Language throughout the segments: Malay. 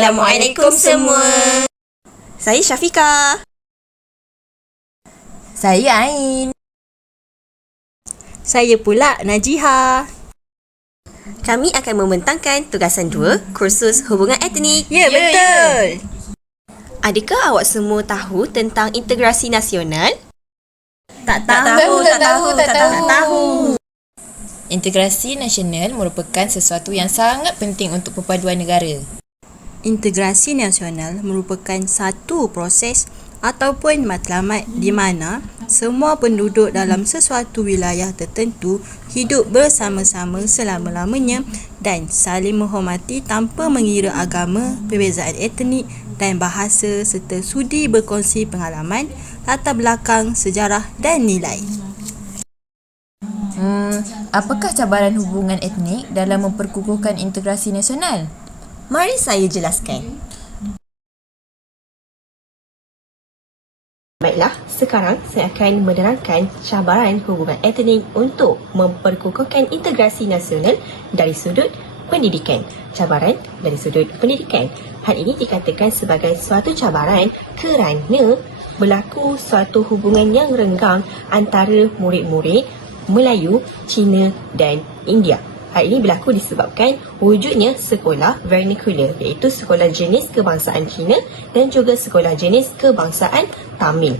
Assalamualaikum semua. Saya Syafiqah. Saya Ain. Saya pula Najiha. Kami akan membentangkan tugasan 2 kursus hubungan etnik. Ya, betul. Adakah awak semua tahu tentang integrasi nasional? Tak tahu. Integrasi nasional merupakan sesuatu yang sangat penting untuk perpaduan negara. Integrasi nasional merupakan satu proses ataupun matlamat di mana semua penduduk dalam sesuatu wilayah tertentu hidup bersama-sama selama-lamanya dan saling menghormati tanpa mengira agama, perbezaan etnik dan bahasa serta sudi berkongsi pengalaman, latar belakang, sejarah dan nilai. Apakah cabaran hubungan etnik dalam memperkukuhkan integrasi nasional? Mari saya jelaskan. Baiklah, sekarang saya akan menerangkan cabaran hubungan etnik untuk memperkukuhkan integrasi nasional dari sudut pendidikan. Cabaran dari sudut pendidikan. Hal ini dikatakan sebagai suatu cabaran kerana berlaku suatu hubungan yang renggang antara murid-murid Melayu, Cina dan India. Hal ini berlaku disebabkan wujudnya sekolah vernacular, iaitu sekolah jenis kebangsaan Cina dan juga sekolah jenis kebangsaan Tamil.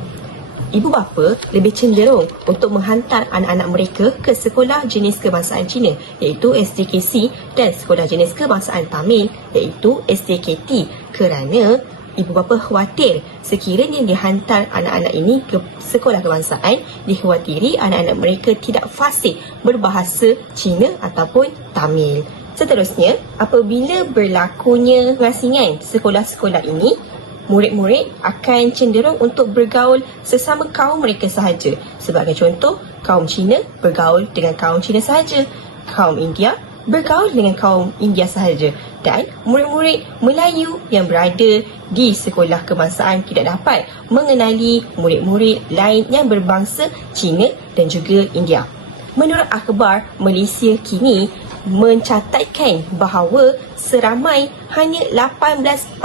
Ibu bapa lebih cenderung untuk menghantar anak-anak mereka ke sekolah jenis kebangsaan Cina, iaitu SJKC, dan sekolah jenis kebangsaan Tamil, iaitu SJKT, kerana ibu bapa khawatir sekiranya dihantar anak-anak ini ke sekolah kebangsaan, dikhawatiri anak-anak mereka tidak fasih berbahasa Cina ataupun Tamil. Seterusnya, apabila berlakunya pengasingan sekolah-sekolah ini, murid-murid akan cenderung untuk bergaul sesama kaum mereka sahaja. Sebagai contoh, kaum Cina bergaul dengan kaum Cina sahaja, kaum India bergaul dengan kaum India sahaja, dan murid-murid Melayu yang berada di sekolah kebangsaan tidak dapat mengenali murid-murid lain yang berbangsa Cina dan juga India. Menurut akhbar Malaysia kini mencatatkan bahawa seramai hanya 18%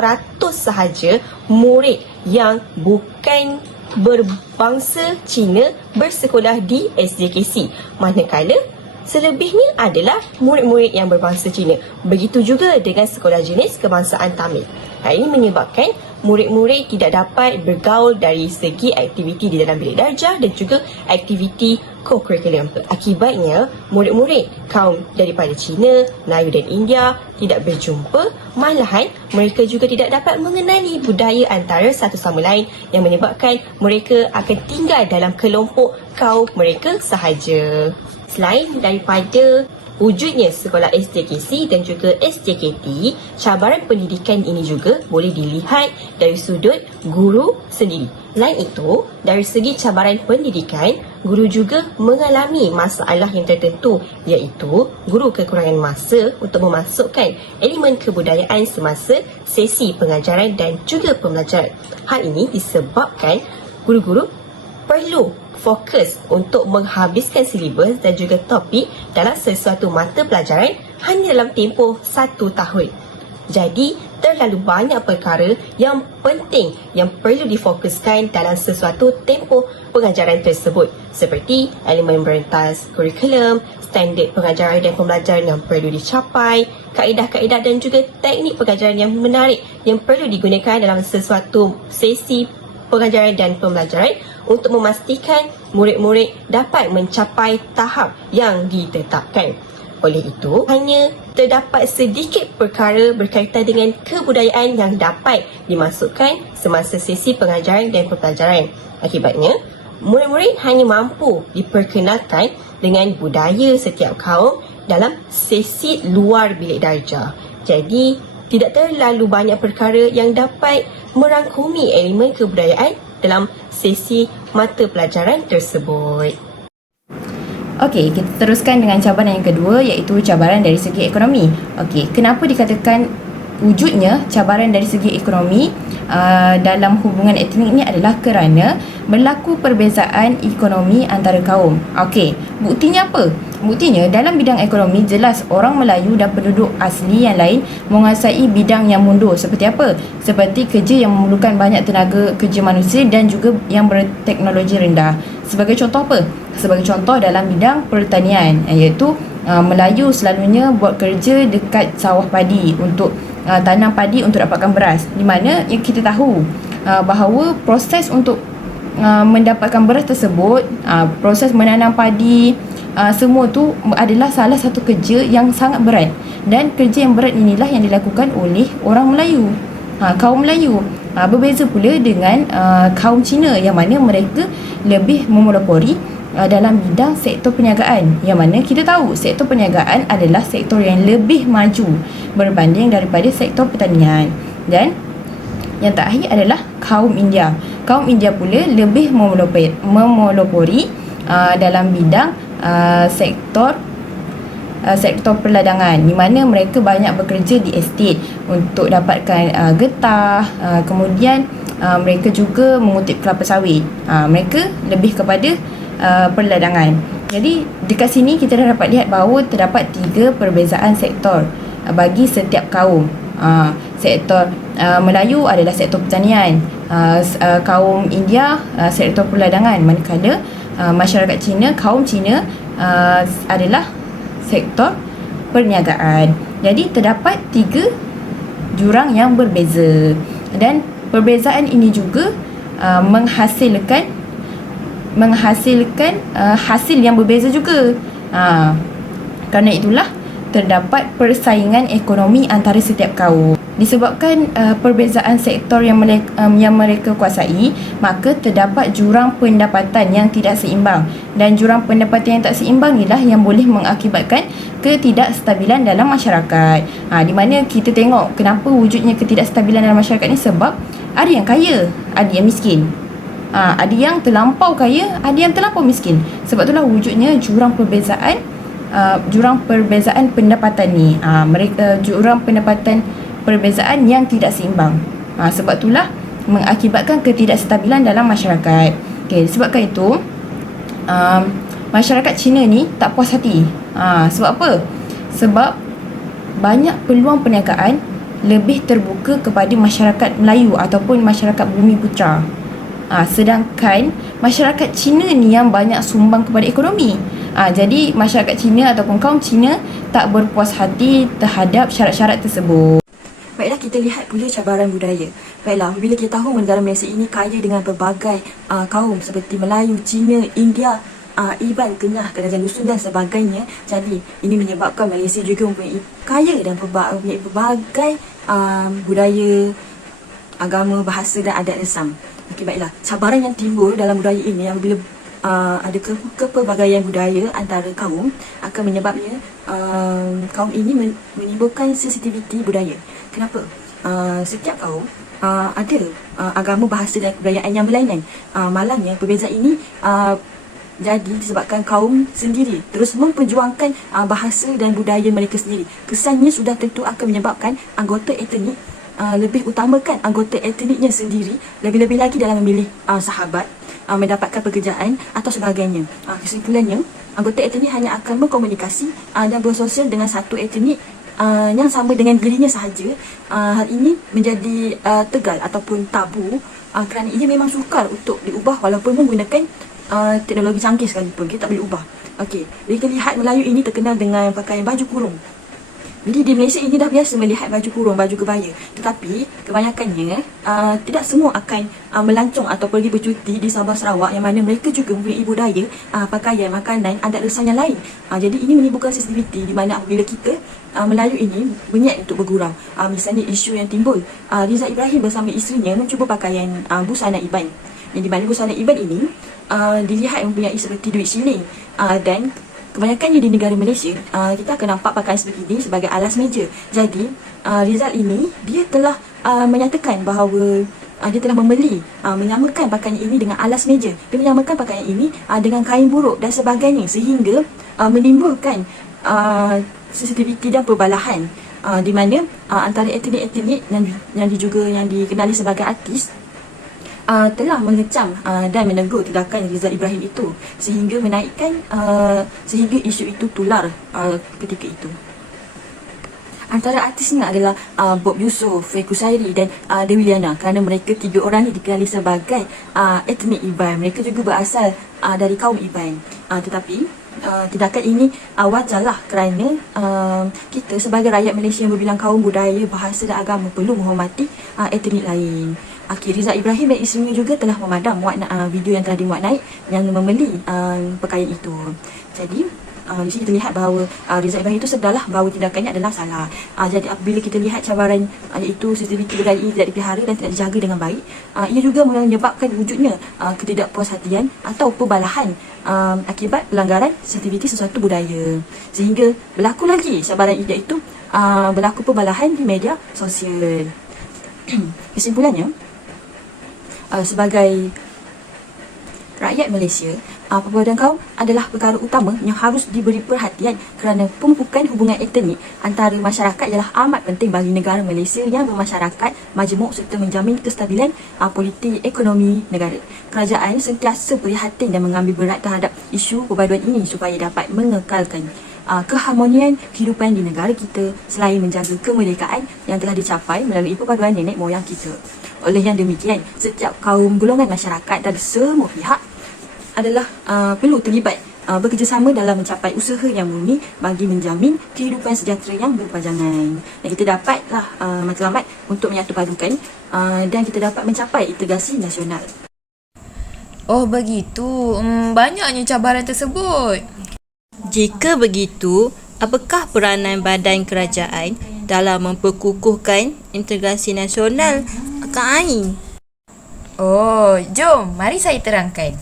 sahaja murid yang bukan berbangsa Cina bersekolah di SJKC, manakala selebihnya adalah murid-murid yang berbangsa Cina. Begitu juga dengan sekolah jenis kebangsaan Tamil. Hal ini menyebabkan murid-murid tidak dapat bergaul dari segi aktiviti di dalam bilik darjah dan juga aktiviti co-curriculum. Akibatnya, murid-murid kaum daripada Cina, Melayu dan India tidak berjumpa, malahan mereka juga tidak dapat mengenali budaya antara satu sama lain yang menyebabkan mereka akan tinggal dalam kelompok kaum mereka sahaja. Selain daripada wujudnya sekolah SJKC dan juga SJKT, cabaran pendidikan ini juga boleh dilihat dari sudut guru sendiri. Selain itu, dari segi cabaran pendidikan, guru juga mengalami masalah yang tertentu, iaitu guru kekurangan masa untuk memasukkan elemen kebudayaan semasa sesi pengajaran dan juga pembelajaran. Hal ini disebabkan guru-guru perlu fokus untuk menghabiskan silibus dan juga topik dalam sesuatu mata pelajaran hanya dalam tempoh 1 tahun. Jadi, terlalu banyak perkara yang penting yang perlu difokuskan dalam sesuatu tempoh pengajaran tersebut, seperti elemen berentas kurikulum, standard pengajaran dan pembelajaran yang perlu dicapai, kaedah-kaedah dan juga teknik pengajaran yang menarik yang perlu digunakan dalam sesuatu sesi pengajaran dan pembelajaran untuk memastikan murid-murid dapat mencapai tahap yang ditetapkan. Oleh itu, hanya terdapat sedikit perkara berkaitan dengan kebudayaan yang dapat dimasukkan semasa sesi pengajaran dan pembelajaran. Akibatnya, murid-murid hanya mampu diperkenalkan dengan budaya setiap kaum dalam sesi luar bilik darjah. Jadi, tidak terlalu banyak perkara yang dapat merangkumi elemen kebudayaan dalam sesi mata pelajaran tersebut. Okey, kita teruskan dengan cabaran yang kedua, iaitu cabaran dari segi ekonomi. Okey, kenapa dikatakan wujudnya cabaran dari segi ekonomi dalam hubungan etnik ini adalah kerana berlaku perbezaan ekonomi antara kaum. Okey, buktinya apa? Buktinya, dalam bidang ekonomi, jelas orang Melayu dan penduduk asli yang lain menguasai bidang yang mundur. Seperti apa? Seperti kerja yang memerlukan banyak tenaga kerja manusia dan juga yang berteknologi rendah. Sebagai contoh apa? Sebagai contoh dalam bidang pertanian, iaitu Melayu selalunya buat kerja dekat sawah padi untuk tanam padi untuk dapatkan beras. Di mana yang kita tahu bahawa proses untuk mendapatkan beras tersebut, proses menanam padi, semua tu adalah salah satu kerja yang sangat berat, dan kerja yang berat inilah yang dilakukan oleh orang Melayu, kaum Melayu. Berbeza pula dengan kaum Cina yang mana mereka lebih memonopoli dalam bidang sektor perniagaan, yang mana kita tahu sektor perniagaan adalah sektor yang lebih maju berbanding daripada sektor pertanian. Dan yang terakhir adalah kaum India. Kaum India pula lebih memonopoli dalam bidang sektor perladangan, di mana mereka banyak bekerja di estate untuk dapatkan getah, kemudian mereka juga mengutip kelapa sawit. Mereka lebih kepada perladangan. Jadi dekat sini kita dah dapat lihat bahawa terdapat 3 perbezaan sektor bagi setiap kaum. Sektor Melayu adalah sektor pertanian, kaum India sektor perladangan, manakala masyarakat Cina, kaum Cina adalah sektor perniagaan. Jadi terdapat 3 jurang yang berbeza, dan perbezaan ini juga menghasilkan hasil yang berbeza juga. Kerana itulah terdapat persaingan ekonomi antara setiap kaum. Disebabkan perbezaan sektor yang mereka kuasai, maka terdapat jurang pendapatan yang tidak seimbang, dan jurang pendapatan yang tak seimbang inilah yang boleh mengakibatkan ketidakstabilan dalam masyarakat. Di mana kita tengok kenapa wujudnya ketidakstabilan dalam masyarakat ni, sebab ada yang kaya, ada yang miskin. Ada yang terlampau kaya, ada yang terlampau miskin. Sebab itulah wujudnya jurang perbezaan pendapatan ni. Jurang pendapatan perbezaan yang tidak seimbang. Sebab itulah mengakibatkan ketidakstabilan dalam masyarakat. Disebabkan itu masyarakat Cina ni tak puas hati. Sebab apa? Sebab banyak peluang perniagaan lebih terbuka kepada masyarakat Melayu ataupun masyarakat Bumi Putra. Sedangkan masyarakat Cina ni yang banyak sumbang kepada ekonomi. Jadi masyarakat Cina ataupun kaum Cina tak berpuas hati terhadap syarat-syarat tersebut. Baiklah, kita lihat pula cabaran budaya. Baiklah, bila kita tahu negara Malaysia ini kaya dengan berbagai kaum seperti Melayu, Cina, India, Iban, Kenyah, Kerajaan Dusun dan sebagainya. Jadi ini menyebabkan Malaysia juga mempunyai kaya dan mempunyai berbagai budaya, agama, bahasa dan adat resam. Okey, baiklah, cabaran yang timbul dalam budaya ini apabila ada kepelbagaian budaya antara kaum akan menyebabnya kaum ini menimbulkan sensitiviti budaya. Kenapa? Setiap kaum ada agama, bahasa dan kebudayaan yang berlainan. Malangnya perbezaan ini jadi disebabkan kaum sendiri terus memperjuangkan bahasa dan budaya mereka sendiri. Kesannya sudah tentu akan menyebabkan anggota etnik lebih utamakan anggota etniknya sendiri, lebih-lebih lagi dalam memilih sahabat, mendapatkan pekerjaan atau sebagainya. Kesimpulannya, anggota etnik hanya akan berkomunikasi dan bersosial dengan satu etnik yang sama dengan dirinya sahaja. Hal ini menjadi tegal ataupun tabu kerana ia memang sukar untuk diubah walaupun menggunakan teknologi canggih sekalipun. Kita tak boleh ubah. Okey, kita lihat Melayu ini terkenal dengan pakaian baju kurung. Jadi di Malaysia ini dah biasa melihat baju kurung, baju kebaya. Tetapi kebanyakannya tidak semua akan melancong atau pergi bercuti di Sabah Sarawak, yang mana mereka juga mempunyai budaya, pakaian, makanan, adat resam yang lain. Jadi ini menimbulkan sensitiviti di mana apabila kita Melayu ini berniat untuk bergurau. Misalnya isu yang timbul, Rizal Ibrahim bersama isterinya mencuba pakaian busana Iban. Yang di mana busana Iban ini dilihat mempunyai seperti duit siling, dan kebanyakannya di negara Malaysia, kita akan nampak pakaian seperti ini sebagai alas meja. Jadi Rizal ini dia telah menyatakan bahawa dia telah membeli, menyamakan pakaian ini dengan alas meja. Dia menyamakan pakaian ini dengan kain buruk dan sebagainya, sehingga menimbulkan sensitiviti dan perbalahan di mana antara etnik-etnik yang juga yang dikenali sebagai artis telah mengecam dan menegur tindakan Rizal Ibrahim itu sehingga sehingga isu itu tular ketika itu. Antara artisnya adalah Bob Yusof, Faye Kusairi dan Dewi Liana, kerana mereka tiga orang ini dikenali sebagai etnik Iban. Mereka juga berasal dari kaum Iban. Tetapi tindakan ini wajarlah kerana kita sebagai rakyat Malaysia yang berbilang kaum, budaya, bahasa dan agama perlu menghormati etnik lain. Rizal Ibrahim dan isterinya juga telah memadam video yang telah dimuat naik yang membeli pakaian itu. Jadi di sini kita lihat bahawa Rizal Ibrahim itu sedarlah bahawa tindakannya adalah salah. Jadi apabila kita lihat cabaran iaitu sensitiviti budaya ini tidak dipelihara dan tidak dijaga dengan baik, ia juga menyebabkan wujudnya ketidakpuashatian atau perbalahan akibat pelanggaran sensitiviti sesuatu budaya, sehingga berlaku lagi cabaran ini, iaitu berlaku perbalahan di media sosial. Kesimpulannya, sebagai rakyat Malaysia, perbuatan kaum adalah perkara utama yang harus diberi perhatian kerana pemupukan hubungan etnik antara masyarakat ialah amat penting bagi negara Malaysia yang bermasyarakat majmuk serta menjamin kestabilan politik ekonomi negara. Kerajaan sentiasa prihatin dan mengambil berat terhadap isu perpaduan ini supaya dapat mengekalkan keharmonian kehidupan di negara kita selain menjaga kemerdekaan yang telah dicapai melalui perpaduan nenek moyang kita. Oleh yang demikian, setiap kaum golongan masyarakat dan semua pihak adalah perlu terlibat bekerjasama dalam mencapai usaha yang murni bagi menjamin kehidupan sejahtera yang berkepanjangan. Dan kita dapatlah matlamat untuk menyatu padukan dan kita dapat mencapai integrasi nasional. Oh begitu, banyaknya cabaran tersebut. Jika begitu, apakah peranan badan kerajaan dalam memperkukuhkan integrasi nasional Kak Ain? Oh, jom mari saya terangkan.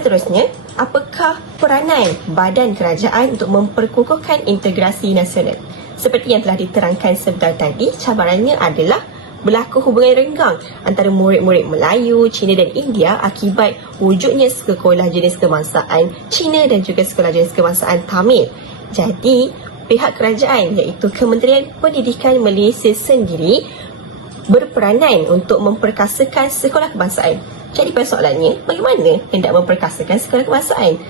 Seterusnya, apakah peranan badan kerajaan untuk memperkukuhkan integrasi nasional? Seperti yang telah diterangkan sebentar tadi, cabarannya adalah berlaku hubungan renggang antara murid-murid Melayu, Cina dan India akibat wujudnya sekolah jenis kebangsaan Cina dan juga sekolah jenis kebangsaan Tamil. Jadi, pihak kerajaan iaitu Kementerian Pendidikan Malaysia sendiri berperanan untuk memperkasakan sekolah kebangsaan. Jadi persoalannya, bagaimana hendak memperkasakan sekolah kebangsaan?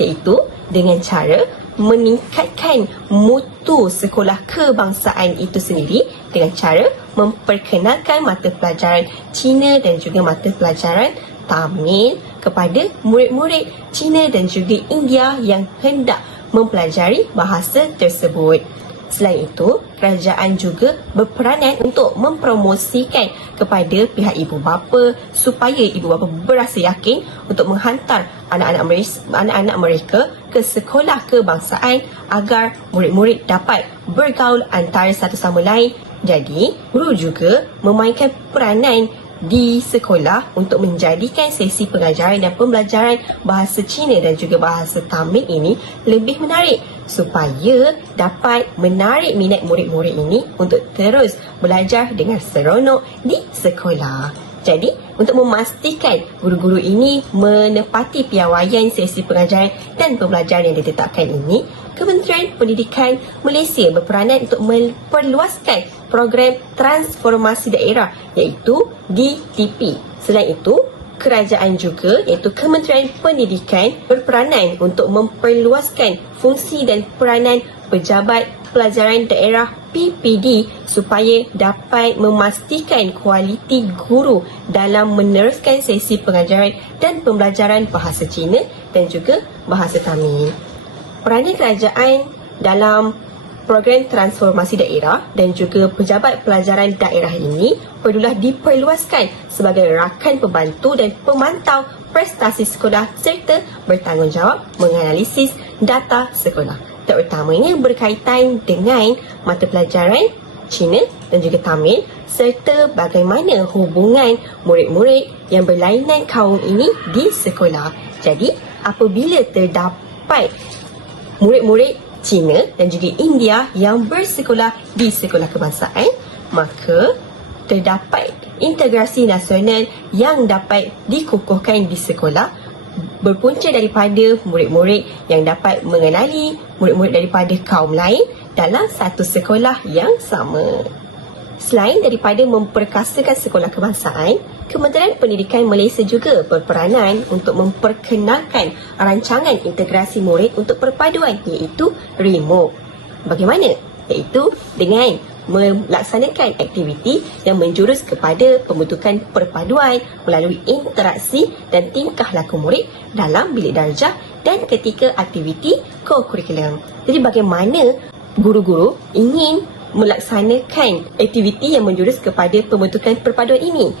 Iaitu dengan cara meningkatkan mutu sekolah kebangsaan itu sendiri dengan cara memperkenalkan mata pelajaran Cina dan juga mata pelajaran Tamil kepada murid-murid Cina dan juga India yang hendak mempelajari bahasa tersebut. Selain itu, kerajaan juga berperanan untuk mempromosikan kepada pihak ibu bapa supaya ibu bapa berasa yakin untuk menghantar anak-anak mereka ke sekolah kebangsaan agar murid-murid dapat bergaul antara satu sama lain. Jadi, guru juga memainkan peranan di sekolah untuk menjadikan sesi pengajaran dan pembelajaran bahasa Cina dan juga bahasa Tamil ini lebih menarik supaya dapat menarik minat murid-murid ini untuk terus belajar dengan seronok di sekolah. Jadi, untuk memastikan guru-guru ini menepati piawaian sesi pengajaran dan pembelajaran yang ditetapkan ini, Kementerian Pendidikan Malaysia berperanan untuk memperluaskan program transformasi daerah iaitu DTP. Selain itu, kerajaan juga iaitu Kementerian Pendidikan berperanan untuk memperluaskan fungsi dan peranan pejabat pelajaran daerah PPD supaya dapat memastikan kualiti guru dalam meneruskan sesi pengajaran dan pembelajaran bahasa Cina dan juga bahasa Tamil. Peranan kerajaan dalam program transformasi daerah dan juga pejabat pelajaran daerah ini perlulah diperluaskan sebagai rakan pembantu dan pemantau prestasi sekolah serta bertanggungjawab menganalisis data sekolah, terutamanya berkaitan dengan mata pelajaran Cina dan juga Tamil serta bagaimana hubungan murid-murid yang berlainan kaum ini di sekolah. Jadi, apabila terdapat murid-murid Cina dan juga India yang bersekolah di sekolah kebangsaan, maka terdapat integrasi nasional yang dapat dikukuhkan di sekolah berpunca daripada murid-murid yang dapat mengenali murid-murid daripada kaum lain dalam satu sekolah yang sama. Selain daripada memperkasakan sekolah kebangsaan, Kementerian Pendidikan Malaysia juga berperanan untuk memperkenalkan rancangan integrasi murid untuk perpaduan iaitu REMOK. Bagaimana? Iaitu dengan melaksanakan aktiviti yang menjurus kepada pembentukan perpaduan melalui interaksi dan tingkah laku murid dalam bilik darjah dan ketika aktiviti co-curriculum. Jadi bagaimana guru-guru ingin melaksanakan aktiviti yang menjurus kepada pembentukan perpaduan ini?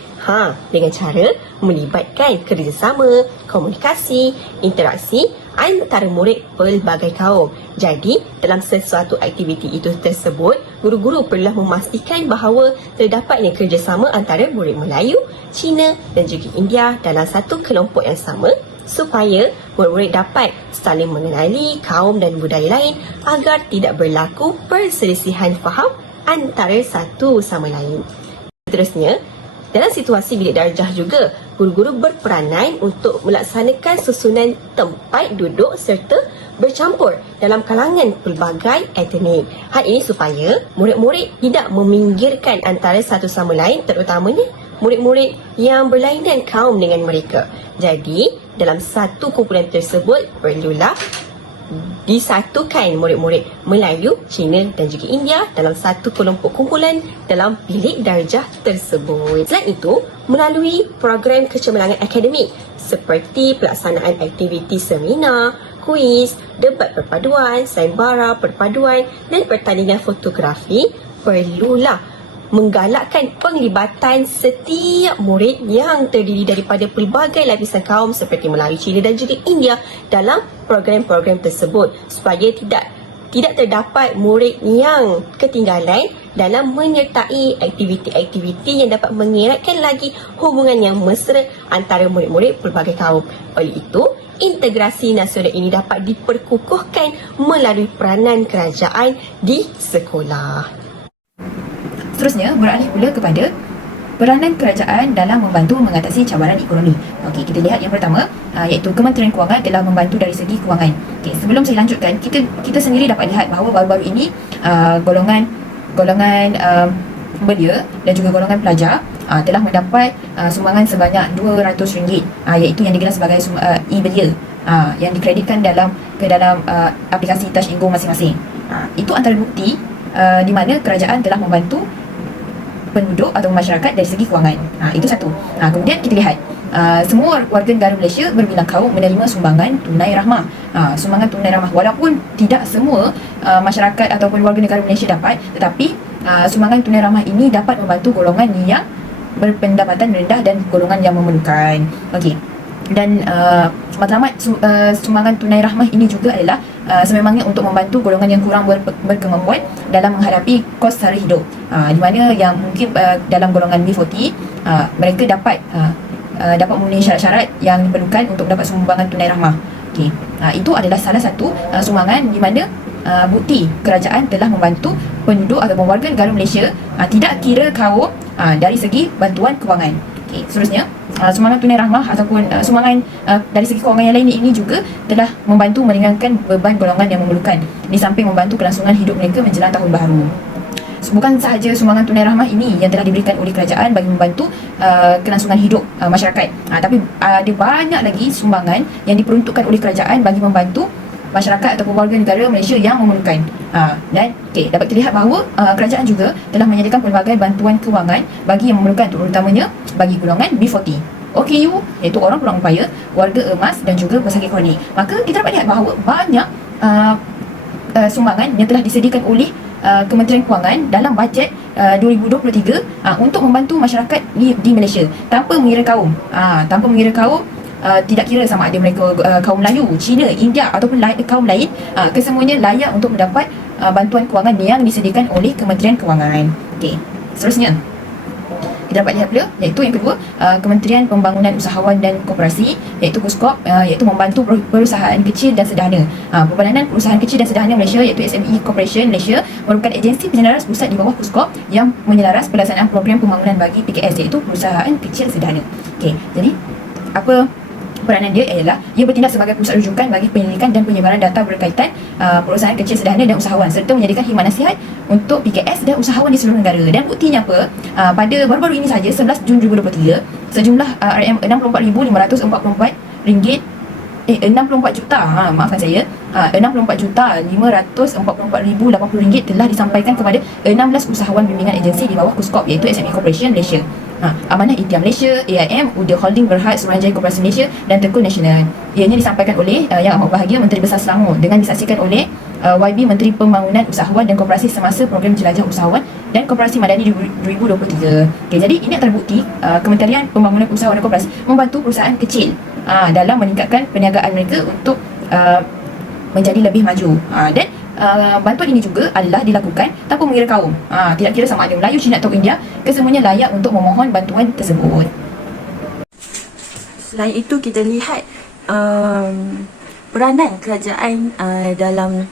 Dengan cara melibatkan kerjasama, komunikasi, interaksi antara murid pelbagai kaum. Jadi, dalam sesuatu aktiviti itu tersebut, guru-guru perlulah memastikan bahawa terdapatnya kerjasama antara murid Melayu, Cina dan juga India dalam satu kelompok yang sama supaya murid-murid dapat saling mengenali kaum dan budaya lain agar tidak berlaku perselisihan faham antara satu sama lain. Seterusnya, dalam situasi bilik darjah juga, guru-guru berperanan untuk melaksanakan susunan tempat duduk serta bercampur dalam kalangan pelbagai etnik. Hal ini supaya murid-murid tidak meminggirkan antara satu sama lain, terutamanya murid-murid yang berlainan kaum dengan mereka. Jadi, dalam satu kumpulan tersebut perlulah disatukan murid-murid Melayu, Cina dan juga India dalam satu kelompok kumpulan dalam bilik darjah tersebut. Selain itu, melalui program kecemerlangan akademik seperti pelaksanaan aktiviti seminar, kuis, debat perpaduan, sayembara perpaduan dan pertandingan fotografi, perlulah menggalakkan penglibatan setiap murid yang terdiri daripada pelbagai lapisan kaum seperti Melayu, Cina dan juga India dalam program-program tersebut supaya tidak terdapat murid yang ketinggalan dalam menyertai aktiviti-aktiviti yang dapat mengeratkan lagi hubungan yang mesra antara murid-murid pelbagai kaum. Oleh itu, integrasi nasional ini dapat diperkukuhkan melalui peranan kerajaan di sekolah. Seterusnya, beralih pula kepada peranan kerajaan dalam membantu mengatasi cabaran ekonomi. Okey, kita lihat yang pertama, iaitu Kementerian Kewangan telah membantu dari segi kewangan. Okey, sebelum saya lanjutkan, kita sendiri dapat lihat bahawa baru-baru ini golongan belia dan juga golongan pelajar telah mendapat sumbangan sebanyak RM200, iaitu yang digelar sebagai e-belia, yang dikreditkan ke dalam aplikasi Touch 'n Go masing-masing. Itu antara bukti di mana kerajaan telah membantu penduduk atau masyarakat dari segi kewangan. Itu satu. Kemudian kita lihat semua warga negara Malaysia berbilang kaum menerima sumbangan tunai rahmah. Sumbangan tunai rahmah walaupun tidak semua masyarakat ataupun warga negara Malaysia dapat, tetapi sumbangan tunai rahmah ini dapat membantu golongan yang berpendapatan rendah dan golongan yang memerlukan. Okey. Dan matlamat sumbangan tunai rahmah ini juga adalah sememangnya untuk membantu golongan yang kurang berkemampuan dalam menghadapi kos sara hidup, di mana yang mungkin dalam golongan B40 mereka dapat memenuhi syarat-syarat yang diperlukan untuk dapat sumbangan tunai rahmah. Okay. Itu adalah salah satu sumbangan di mana bukti kerajaan telah membantu penduduk ataupun warga negara Malaysia tidak kira kaum dari segi bantuan kewangan. Okay. Seterusnya, sumbangan tunai rahmah ataupun sumbangan dari segi kewangan yang lain ini juga telah membantu meringankan beban golongan yang memerlukan, di samping membantu kelangsungan hidup mereka menjelang tahun baru. Bukan sahaja sumbangan tunai rahmah ini yang telah diberikan oleh kerajaan bagi membantu kelangsungan hidup masyarakat, tapi ada banyak lagi sumbangan yang diperuntukkan oleh kerajaan bagi membantu masyarakat ataupun warga negara Malaysia yang memerlukan. Dan dapat terlihat bahawa kerajaan juga telah menyediakan pelbagai bantuan kewangan bagi yang memerlukan, terutamanya bagi golongan B40, OKU iaitu orang kurang upaya, warga emas dan juga pesakit kronik. Maka kita dapat lihat bahawa banyak sumbangan yang telah disediakan oleh Kementerian Kewangan dalam bajet 2023 untuk membantu masyarakat di Malaysia tanpa mengira kaum. Tidak kira sama ada mereka kaum Melayu, Cina, India ataupun kaum lain, kesemuanya layak untuk mendapat bantuan kewangan yang disediakan oleh Kementerian Kewangan. Okey, seterusnya kita dapat lihat pula iaitu yang kedua, Kementerian Pembangunan Usahawan dan Koperasi iaitu KUSKOP, iaitu membantu perusahaan kecil dan sederhana. Perbahanan Perusahaan Kecil dan Sederhana Malaysia iaitu SME Corporation Malaysia merupakan agensi penyelaras pusat di bawah KUSKOP yang menyelaras pelaksanaan program pembangunan bagi PKS iaitu perusahaan kecil sederhana. Okey, jadi apa Peranan dia ialah ia bertindak sebagai pusat rujukan bagi penyelidikan dan penyebaran data berkaitan perusahaan kecil sederhana dan usahawan serta menyediakan khidmat nasihat untuk PKS dan usahawan di seluruh negara. Dan buktinya apa? Pada baru-baru ini saja 11 Jun 2023 sejumlah RM64,544 ringgit 64 juta, maafkan saya, 64 juta 544,080 ringgit telah disampaikan kepada 16 usahawan bimbingan agensi di bawah KUSKOP iaitu SME Corporation Malaysia, Amanah Ikhtiar Malaysia, AIM, UDA Holding Berhad Suruhanjaya Koperasi Malaysia dan Tekun Nasional. Ianya disampaikan oleh Yang Amat Bahagia Menteri Besar Selangor dengan disaksikan oleh YB Menteri Pembangunan Usahawan dan Koperasi semasa program Jelajah Usahawan dan Koperasi Madani 2023. Okay, jadi ini antara bukti Kementerian Pembangunan Usahawan dan Koperasi membantu perusahaan kecil dalam meningkatkan perniagaan mereka untuk menjadi lebih maju. Dan bantuan ini juga adalah dilakukan tanpa mengira kaum. Tidak kira sama ada Melayu, Cina atau India, kesemuanya layak untuk memohon bantuan tersebut. Selain itu, kita lihat peranan kerajaan dalam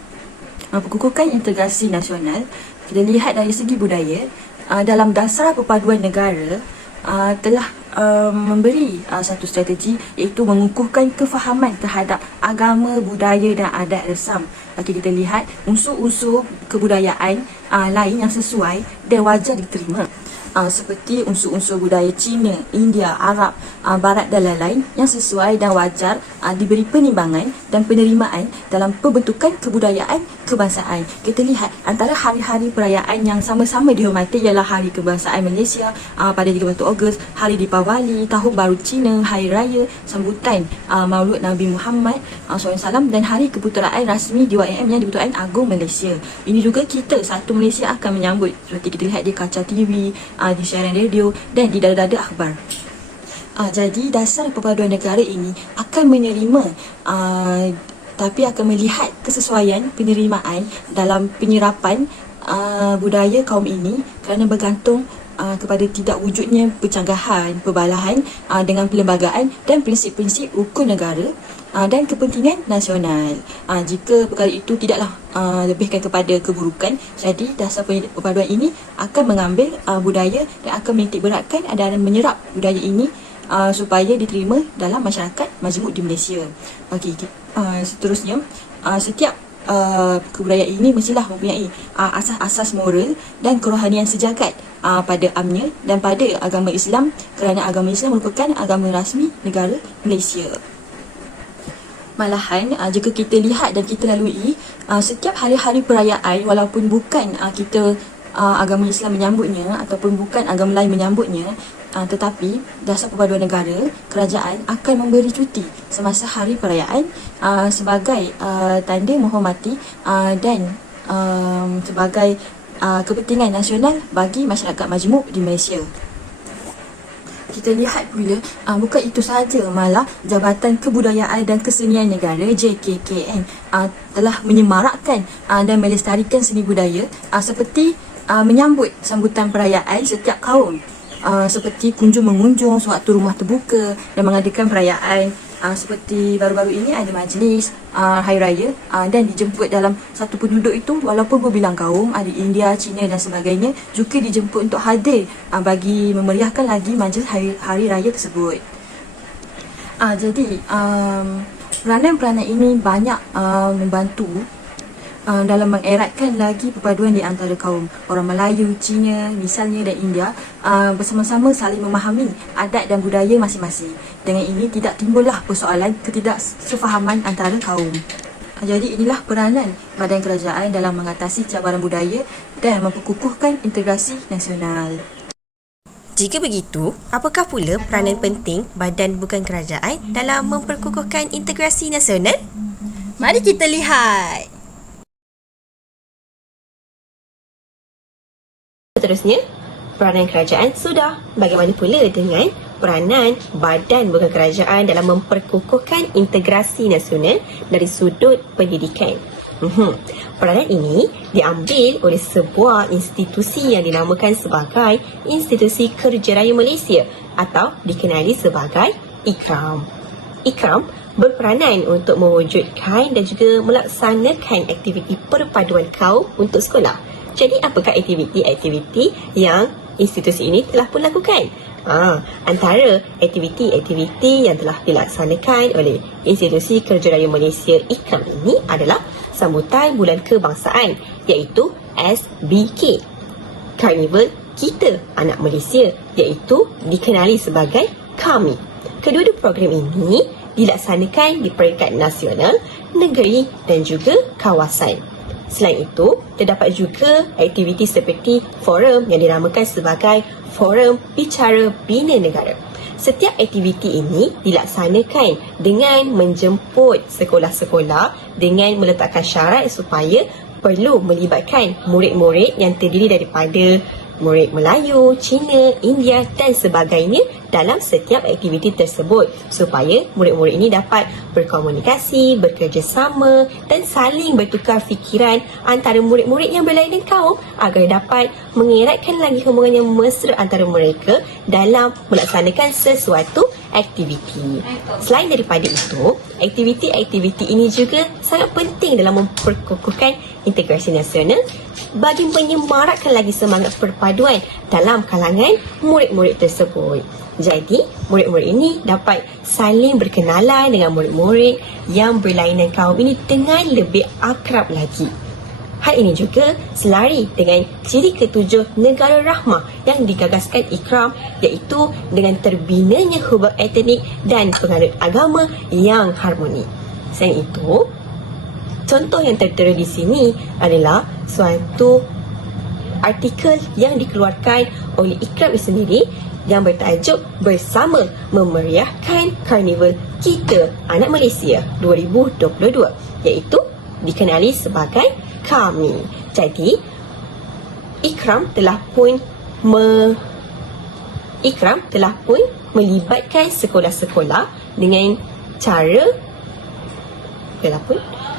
perkukuhan integrasi nasional. Kita lihat dari segi budaya, dalam dasar perpaduan negara telah memberi satu strategi iaitu mengukuhkan kefahaman terhadap agama, budaya dan adat resam. Kita lihat unsur-unsur kebudayaan lain yang sesuai dan wajar diterima, seperti unsur-unsur budaya Cina, India, Arab, Barat dan lain-lain yang sesuai dan wajar diberi penimbangan dan penerimaan dalam pembentukan kebudayaan kebangsaan. Kita lihat antara hari-hari perayaan yang sama-sama dihormati ialah Hari Kebangsaan Malaysia pada 31 Ogos, Hari Deepawali, Tahun Baru Cina, Hari Raya Sambutan Maulud Nabi Muhammad SAW dan Hari Keputeraan Rasmi DYM yang di-Pertuan Agong Malaysia. Ini juga kita satu Malaysia akan menyambut, seperti kita lihat di kaca TV, di siaran radio dan di dada-dada akhbar. Jadi dasar perpaduan negara ini akan menerima tapi akan melihat kesesuaian penerimaan dalam penyerapan budaya kaum ini kerana bergantung kepada tidak wujudnya pencanggahan, perbalahan dengan perlembagaan dan prinsip-prinsip rukun negara dan kepentingan nasional. Jika perkara itu tidaklah lebihkan kepada keburukan, jadi dasar perpaduan ini akan mengambil budaya dan akan menitik beratkan dan menyerap budaya ini supaya diterima dalam masyarakat majmuk di Malaysia. Seterusnya, setiap kebudayaan ini mestilah mempunyai asas-asas moral dan kerohanian sejagat pada amnya dan pada agama Islam kerana agama Islam merupakan agama rasmi negara Malaysia. Malahan jika kita lihat dan kita lalui setiap hari-hari perayaan walaupun bukan kita agama Islam menyambutnya ataupun bukan agama lain menyambutnya, tetapi dasar perpaduan negara, kerajaan akan memberi cuti semasa hari perayaan sebagai tanda menghormati dan sebagai kepentingan nasional bagi masyarakat majmuk di Malaysia. Kita lihat pula bukan itu sahaja, malah Jabatan Kebudayaan dan Kesenian Negara JKKN telah menyemarakkan dan melestarikan seni budaya seperti menyambut sambutan perayaan setiap kaum, seperti kunjung mengunjung sewaktu rumah terbuka dan mengadakan perayaan seperti baru-baru ini ada majlis Hari Raya dan dijemput dalam satu penduduk itu walaupun berbilang kaum, ada India, Cina dan sebagainya juga dijemput untuk hadir bagi memeriahkan lagi majlis Hari Raya tersebut. Jadi peranan-peranan ini banyak membantu dalam mengeratkan lagi perpaduan di antara kaum orang Melayu, Cina misalnya dan India bersama-sama saling memahami adat dan budaya masing-masing. Dengan ini tidak timbullah persoalan ketidaksefahaman antara kaum. Jadi inilah peranan badan kerajaan dalam mengatasi cabaran budaya dan memperkukuhkan integrasi nasional. Jika begitu, apakah pula peranan penting badan bukan kerajaan dalam memperkukuhkan integrasi nasional? Mari kita lihat. Seterusnya, peranan kerajaan sudah. Bagaimana pula dengan peranan badan bukan kerajaan dalam memperkukuhkan integrasi nasional dari sudut pendidikan? Peranan ini diambil oleh sebuah institusi yang dinamakan sebagai Institusi Kerja Raya Malaysia atau dikenali sebagai IKRAM. IKRAM berperanan untuk mewujudkan dan juga melaksanakan aktiviti perpaduan kaum untuk sekolah. Jadi apakah aktiviti-aktiviti yang institusi ini telah pun lakukan? Antara aktiviti-aktiviti yang telah dilaksanakan oleh Institusi Kerja Raya Malaysia IKRAM ini adalah sambutan Bulan Kebangsaan iaitu SBK, Karnival Kita Anak Malaysia iaitu dikenali sebagai KAMI. Kedua-dua program ini dilaksanakan di peringkat nasional, negeri dan juga kawasan. Selain itu, terdapat juga aktiviti seperti forum yang dinamakan sebagai Forum Bicara Bina Negara. Setiap aktiviti ini dilaksanakan dengan menjemput sekolah-sekolah dengan meletakkan syarat supaya perlu melibatkan murid-murid yang terdiri daripada murid Melayu, Cina, India dan sebagainya dalam setiap aktiviti tersebut supaya murid-murid ini dapat berkomunikasi, bekerjasama dan saling bertukar fikiran antara murid-murid yang berlainan kaum agar dapat mengeratkan lagi hubungan yang mesra antara mereka dalam melaksanakan sesuatu aktiviti. Selain daripada itu, aktiviti-aktiviti ini juga sangat penting dalam memperkukuhkan integrasi nasional bagi menyemarakkan lagi semangat perpaduan dalam kalangan murid-murid tersebut. Jadi, murid-murid ini dapat saling berkenalan dengan murid-murid yang berlainan kaum ini dengan lebih akrab lagi. Hal ini juga selari dengan ciri ketujuh negara rahmah yang digagaskan IKRAM iaitu dengan terbinanya hubungan etnik dan penganut agama yang harmoni. Selain itu, contoh yang tertera di sini adalah suatu artikel yang dikeluarkan oleh IKRAM sendiri yang bertajuk Bersama Memeriahkan Karnival Kita Anak Malaysia 2022 iaitu dikenali sebagai KAMI. Jadi, IKRAM telah pun melibatkan sekolah-sekolah dengan cara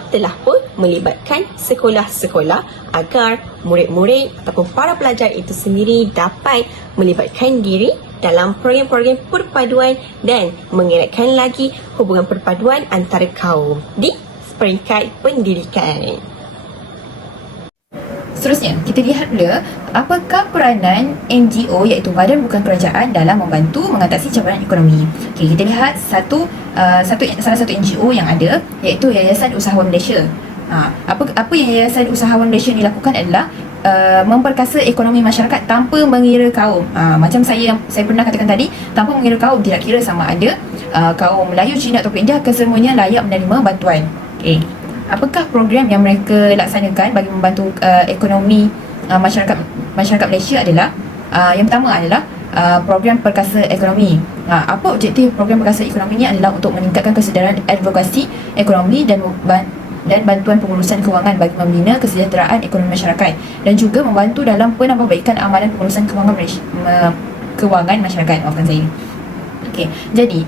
telah pun melibatkan sekolah-sekolah agar murid-murid ataupun para pelajar itu sendiri dapat melibatkan diri dalam program-program perpaduan dan mengeratkan lagi hubungan perpaduan antara kaum di peringkat pendidikan. Seterusnya, kita lihat pula apakah peranan NGO iaitu Badan Bukan Kerajaan dalam membantu mengatasi cabaran ekonomi. Okey, kita lihat salah satu NGO yang ada iaitu Yayasan Usahawan Malaysia. Apa yang Yayasan Usahawan Malaysia ni lakukan adalah memperkasa ekonomi masyarakat tanpa mengira kaum. Macam saya pernah katakan tadi, tanpa mengira kaum, tidak kira sama ada kaum Melayu, Cina ataupun India, kesemuanya layak menerima bantuan. Okey. Apakah program yang mereka laksanakan bagi membantu ekonomi masyarakat Malaysia adalah yang pertama adalah program perkasa ekonomi. Apa objektif program perkasa ekonomi ini adalah untuk meningkatkan kesedaran advokasi ekonomi dan bantuan pengurusan kewangan bagi membina kesejahteraan ekonomi masyarakat dan juga membantu dalam penambahbaikan amalan pengurusan kewangan masyarakat. Maafkan saya. Okey, jadi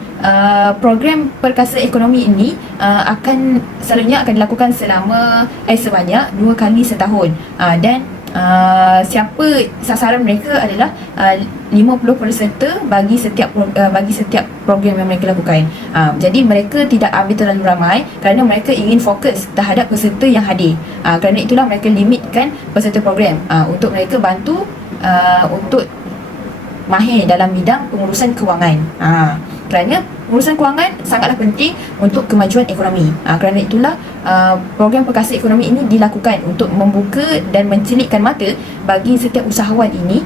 program perkasa ekonomi ini selalunya akan dilakukan sebanyak 2 kali setahun dan sasaran mereka adalah 50 peserta bagi setiap program yang mereka lakukan. Jadi mereka tidak ambil terlalu ramai kerana mereka ingin fokus terhadap peserta yang hadir. Kerana itulah mereka limitkan peserta program untuk mereka bantu untuk mahir dalam bidang pengurusan kewangan. Kerana pengurusan kewangan sangatlah penting untuk kemajuan ekonomi. Kerana itulah program perkasa ekonomi ini dilakukan untuk membuka dan mencelikkan mata bagi setiap usahawan ini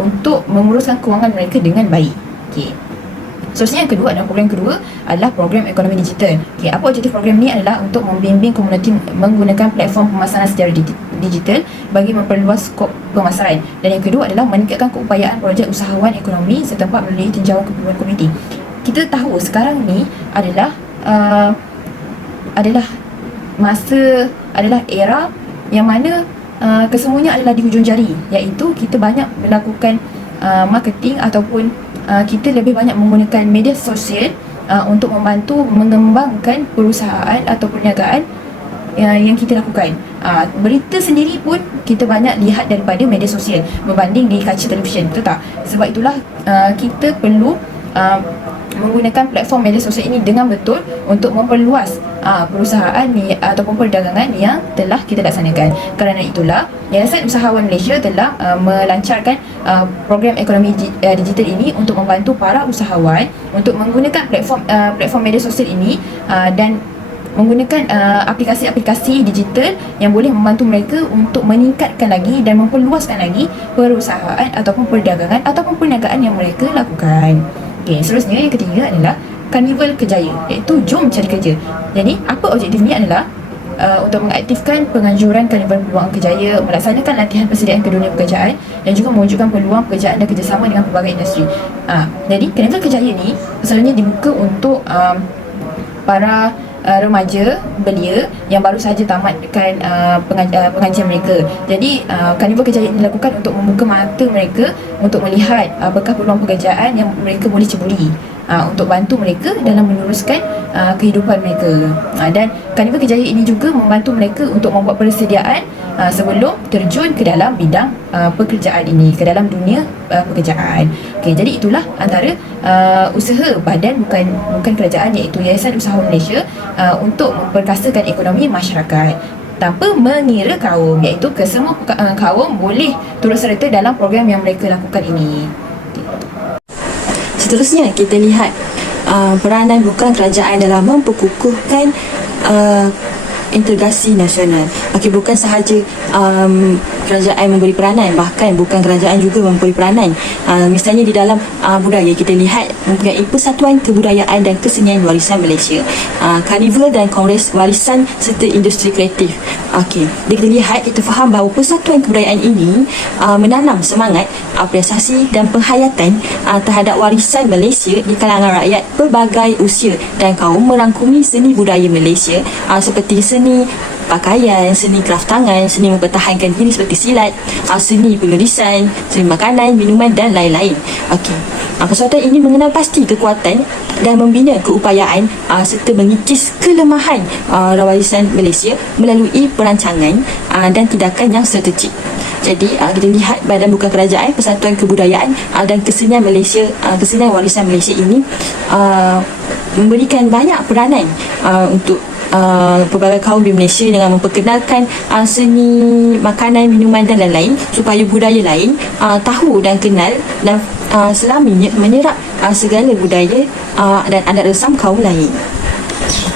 untuk menguruskan kewangan mereka dengan baik. Okey. Seterusnya yang kedua adalah program ekonomi digital. Okey, apa objektif program ini adalah untuk membimbing komuniti menggunakan platform pemasaran secara digital bagi memperluas skop pemasaran. Dan yang kedua adalah meningkatkan keupayaan projek usahawan ekonomi setempat melalui tinjauan keperluan komuniti. Kita tahu sekarang ni adalah era yang mana kesemuanya adalah di hujung jari, iaitu kita banyak melakukan marketing ataupun kita lebih banyak menggunakan media sosial untuk membantu mengembangkan perusahaan atau perniagaan yang kita lakukan. Berita sendiri pun kita banyak lihat daripada media sosial berbanding di kaca televisyen, betul tak? Sebab itulah kita perlu menggunakan platform media sosial ini dengan betul untuk memperluas perusahaan ni ataupun perdagangan yang telah kita laksanakan. Kerana itulah Yayasan Usahawan Malaysia telah melancarkan program ekonomi digital ini untuk membantu para usahawan untuk menggunakan platform media sosial ini dan menggunakan aplikasi-aplikasi digital yang boleh membantu mereka untuk meningkatkan lagi dan memperluaskan lagi perusahaan ataupun perdagangan ataupun perniagaan yang mereka lakukan. Okey, seterusnya yang ketiga adalah Karnival Kerjaya, iaitu Jom Cari Kerja. Jadi, apa objektifnya adalah untuk mengaktifkan penganjuran Karnival Peluang Kerjaya, melaksanakan latihan persediaan ke dunia pekerjaan dan juga mewujudkan peluang pekerjaan dan kerjasama dengan pelbagai industri. Jadi, Karnival Kerjaya ni selalunya dibuka untuk para remaja belia yang baru saja tamatkan pengajian mereka. Jadi Karnival Kerjaya ini dilakukan untuk membuka mata mereka untuk melihat apakah peluang pekerjaan yang mereka boleh ceburi untuk bantu mereka dalam meneruskan kehidupan mereka. Dan Karnival Kerjaya ini juga membantu mereka untuk membuat persediaan sebelum terjun ke dalam bidang pekerjaan ini, ke dalam dunia pekerjaan. Okey, jadi itulah antara usaha badan bukan kerajaan iaitu Yayasan Usahawan Malaysia untuk memperkasakan ekonomi masyarakat tanpa mengira kaum, iaitu kesemua kaum boleh turut serta dalam program yang mereka lakukan ini. Seterusnya kita lihat peranan bukan kerajaan dalam memperkukuhkan integrasi nasional. Okey, bukan sahaja kerajaan memberi peranan, bahkan bukan kerajaan juga memberi peranan. Misalnya di dalam budaya, kita lihat mempunyai Persatuan Kebudayaan dan Kesenian Warisan Malaysia, Karnival dan Kongres Warisan serta Industri Kreatif. Okey, kita lihat, kita faham bahawa Persatuan Kebudayaan ini menanam semangat apresiasi dan penghayatan terhadap warisan Malaysia di kalangan rakyat pelbagai usia dan kaum, merangkumi seni budaya Malaysia seperti seni pakaian, seni kraft tangan, seni mempertahankan diri seperti silat, seni penulisan, seni makanan, minuman dan lain-lain. Okey. Persatuan ini mengenal pasti kekuatan dan membina keupayaan serta mengikis kelemahan warisan Malaysia melalui perancangan dan tindakan yang strategik. Jadi kita lihat badan bukan kerajaan, Persatuan Kebudayaan dan Kesenian Malaysia, Kesenian Warisan Malaysia ini memberikan banyak peranan untuk pelbagai kaum di Malaysia dengan memperkenalkan seni, makanan, minuman dan lain-lain supaya budaya lain tahu dan kenal dan selaminya menyerap segala budaya dan adat resam kaum lain.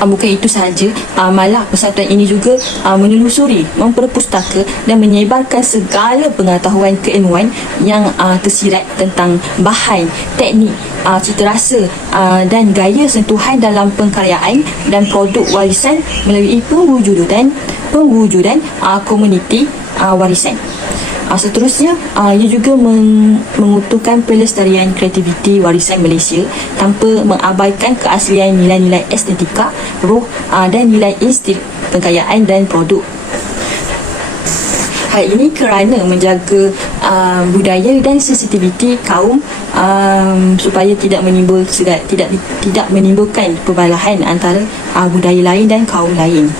Bukan itu sahaja, malah persatuan ini juga menelusuri, memperpustaka dan menyebarkan segala pengetahuan keilmuan yang tersirat tentang bahan, teknik, cita rasa dan gaya sentuhan dalam pengkaryaan dan produk warisan melalui pengwujudan komuniti warisan. Seterusnya, ia juga mengutuhkan pelestarian kreativiti warisan Malaysia tanpa mengabaikan keaslian nilai-nilai estetika, roh dan nilai insting pengkayaan dan produk. Hal ini kerana menjaga budaya dan sensitiviti kaum supaya tidak menimbulkan perbalahan antara budaya lain dan kaum lain.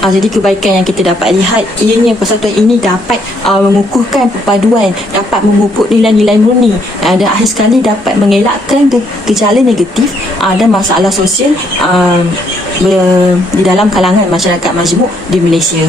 Jadi kebaikan yang kita dapat lihat ianya persatuan ini dapat mengukuhkan perpaduan, dapat memupuk nilai-nilai murni dan akhir sekali dapat mengelakkan gejala negatif dan masalah sosial di dalam kalangan masyarakat majmuk di Malaysia.